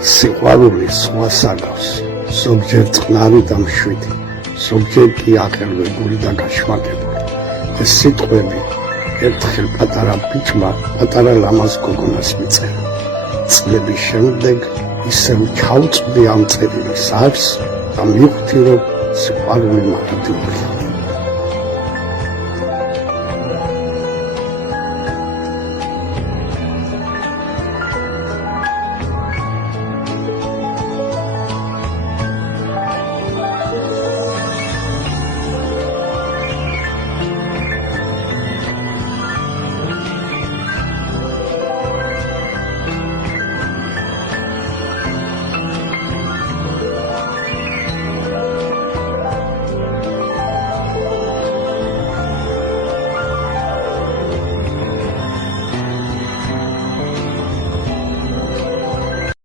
სიყვარული სხვა საგავს, ზოგჯერ წყნარი და მშვიდი, ზოგჯერ კი აყერვებული და გაშვაგებული. ეს სიტყვები ერთხელ პატარა ბიჭმა პატარა ლამაზ გოგონას მიწერა. წლების შემდეგ ისევ ჩაუწვდი ამ წერილის არსს და მივხვდი, რომ სიყვარული მაგდიურია.